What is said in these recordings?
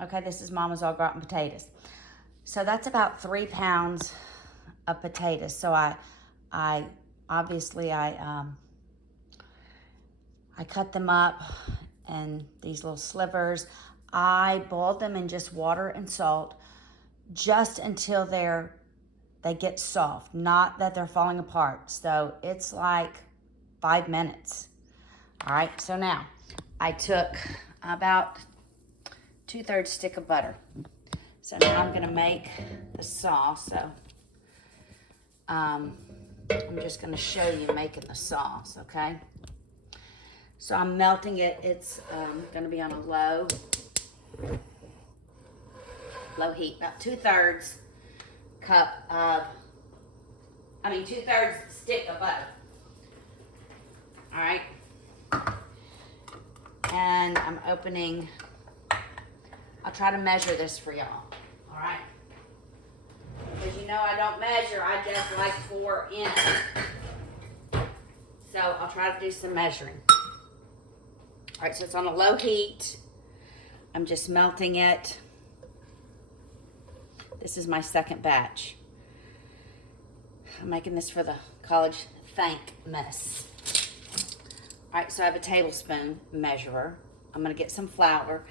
Okay, this is Mama's All Gratin potatoes. So that's about 3 pounds of potatoes. So I obviously I cut them up in these little slivers. I boiled them in just water and salt just until they get soft, not that they're falling apart. So it's like 5 minutes. All right, so now I took about 2/3 stick of butter. So now I'm gonna make the sauce. So I'm just gonna show you making the sauce, okay? So I'm melting it. It's gonna be on a low heat, about 2/3 stick of butter. All right. And I'm opening, I'll try to measure this for y'all, all right? Because you know I don't measure, I just like pour in. So I'll try to do some measuring. All right, so it's on a low heat. I'm just melting it. This is my second batch. I'm making this for the college Thankmas. All right, so I have a tablespoon measurer. I'm gonna get some flour.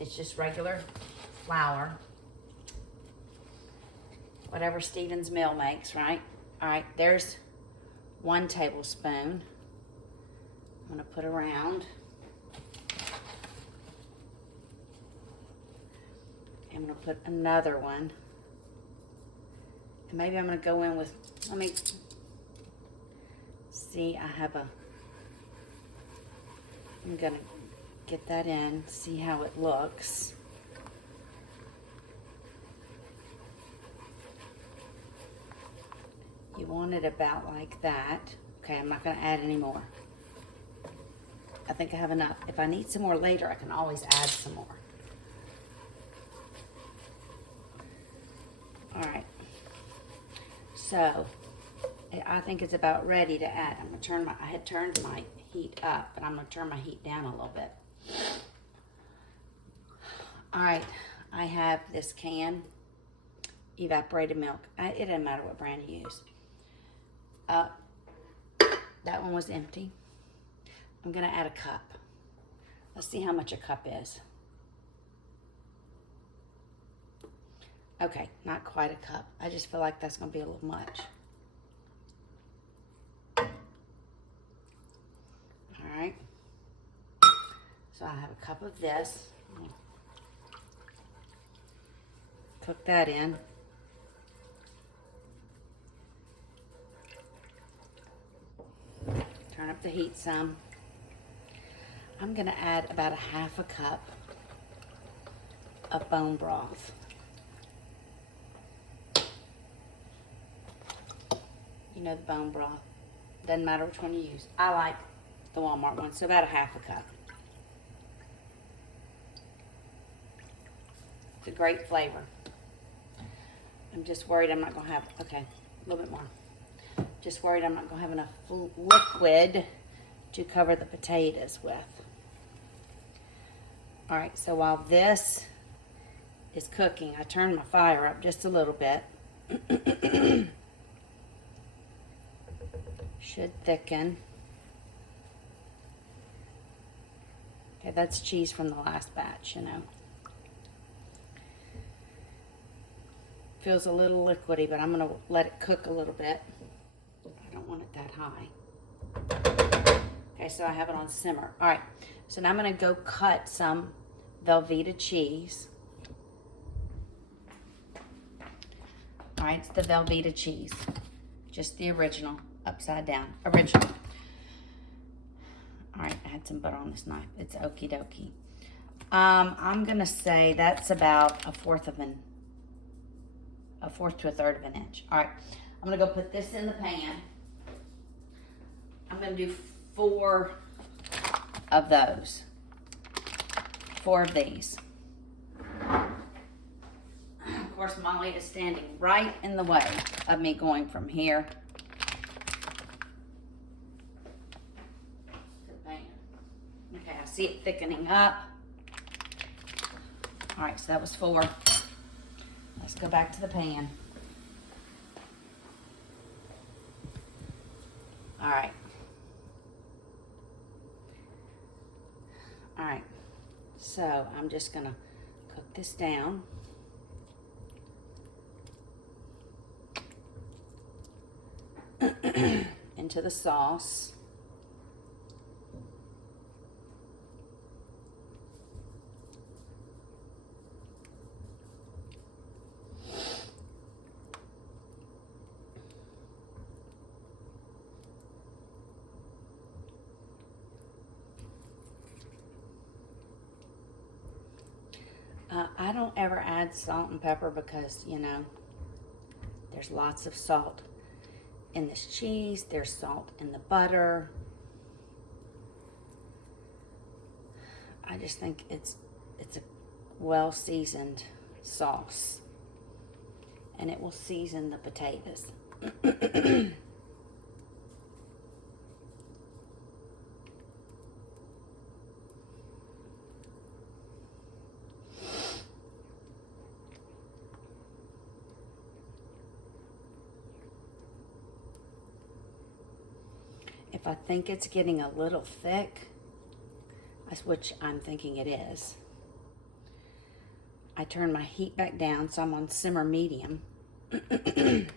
It's just regular flour. Whatever Stevens Mill makes, right? All right, there's 1 tablespoon. I'm gonna put around. I'm gonna put another one. And maybe I'm gonna go in with, let me see, I'm gonna get that in, see how it looks. You want it about like that. Okay, I'm not gonna add any more. I think I have enough. If I need some more later, I can always add some more. All right, so I think it's about ready to add. I'm gonna turn I had turned my heat up, but I'm gonna turn my heat down a little bit. All right, I have this can, evaporated milk. It doesn't matter what brand you use. That one was empty. I'm gonna add a cup. Let's see how much a cup is. Okay, not quite a cup. I just feel like that's gonna be a little much. All right. So I have a cup of this. Cook that in. Turn up the heat some. I'm gonna add about 1/2 cup of bone broth. You know the bone broth. Doesn't matter which one you use. I like the Walmart one, so about 1/2 cup. It's a great flavor. I'm just worried I'm not gonna have, okay, a little bit more. Just worried I'm not gonna have enough liquid to cover the potatoes with. All right, so while this is cooking, I turn my fire up just a little bit. Should thicken. Okay, that's cheese from the last batch, you know. Feels a little liquidy, but I'm gonna let it cook a little bit. I don't want it that high. Okay, so I have it on simmer. All right, so now I'm gonna go cut some Velveeta cheese. All right, it's the Velveeta cheese, just the original, upside down, original. All right, I had some butter on this knife. It's okie dokie. I'm gonna say that's about a fourth to a 1/3 of an inch. All right, I'm gonna go put this in the pan. I'm gonna do 4 of those. 4 of these. Of course, Molly is standing right in the way of me going from here to the pan. Okay, I see it thickening up. All right, so that was 4. Let's go back to the pan. All right. All right, so I'm just gonna cook this down. Into the sauce. I don't ever add salt and pepper because, you know, there's lots of salt in this cheese. There's salt in the butter. I just think it's a well-seasoned sauce. And it will season the potatoes. If I think it's getting a little thick, which I'm thinking it is, I turn my heat back down, so I'm on simmer medium. And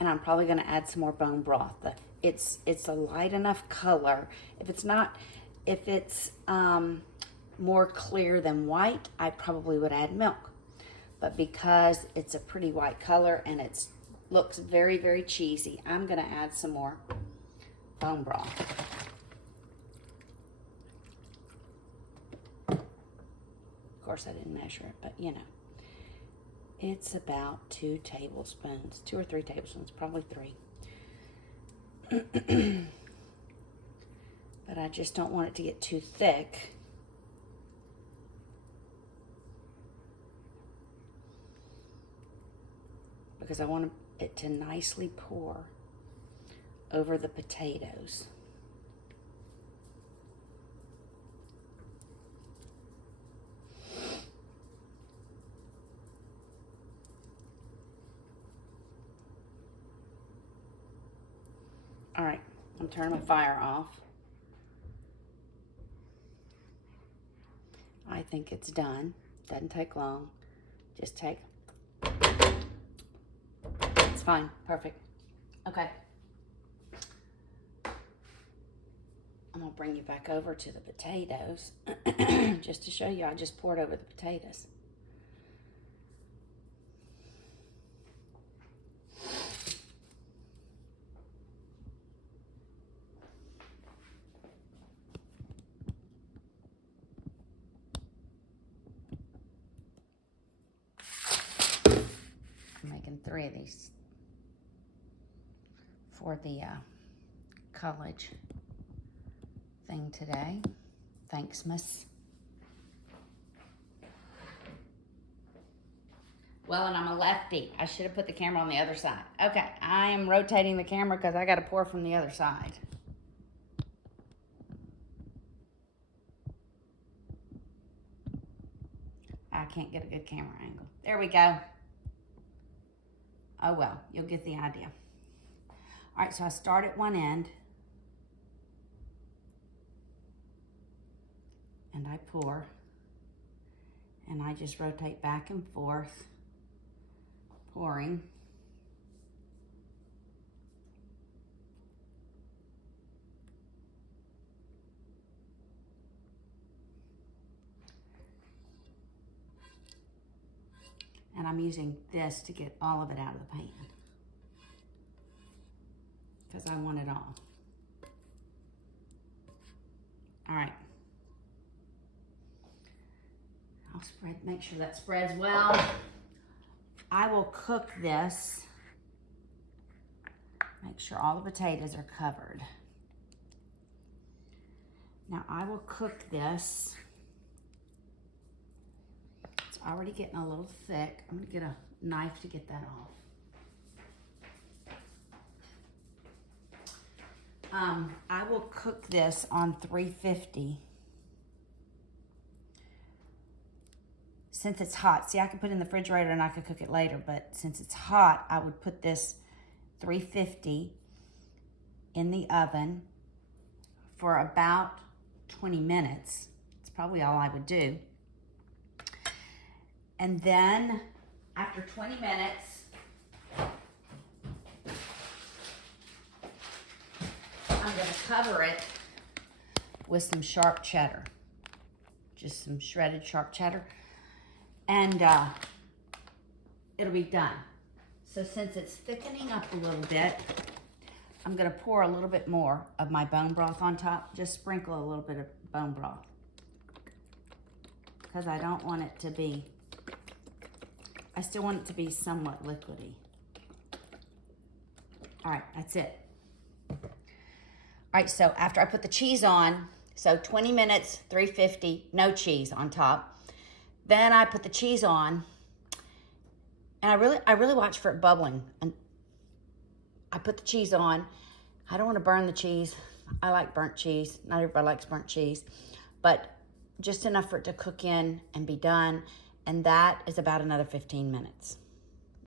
I'm probably going to add some more bone broth. It's a light enough color. If it's more clear than white, I probably would add milk. But because it's a pretty white color and it looks very, very cheesy, I'm going to add some more bone broth. Of course, I didn't measure it, but you know. It's about 2 tablespoons, 2 or 3 tablespoons, probably 3. But I just don't want it to get too thick. Because I want it to nicely pour over the potatoes. All right, I'm turning my fire off. I think it's done. Doesn't take long. Just take. It's fine. Perfect. Okay. I'm gonna bring you back over to the potatoes just to show you. I just poured over the potatoes. I'm making 3 of these for the college thing today. Thanks, miss. Well, and I'm a lefty. I should have put the camera on the other side. Okay, I am rotating the camera because I got to pour from the other side. I can't get a good camera angle. There we go. Oh well, you'll get the idea. All right, so I start at one end. And I pour. And I just rotate back and forth, pouring. And I'm using this to get all of it out of the pan, because I want it all. All right. I'll spread, make sure that spreads well. I will cook this. Make sure all the potatoes are covered. Now I will cook this. It's already getting a little thick. I'm gonna get a knife to get that off. I will cook this on 350 since it's hot, see, I could put it in the refrigerator and I could cook it later, but since it's hot, I would put this 350 in the oven for about 20 minutes. It's probably all I would do. And then after 20 minutes, I'm going to cover it with some sharp cheddar. Just some shredded sharp cheddar. And it'll be done. So since it's thickening up a little bit, I'm going to pour a little bit more of my bone broth on top. Just sprinkle a little bit of bone broth. Because I don't want it to be, I still want it to be somewhat liquidy. All right, that's it. All right, so after I put the cheese on, so 20 minutes, 350, no cheese on top. Then I put the cheese on, and I really watch for it bubbling. And I put the cheese on. I don't want to burn the cheese. I like burnt cheese. Not everybody likes burnt cheese, but just enough for it to cook in and be done. And that is about another 15 minutes.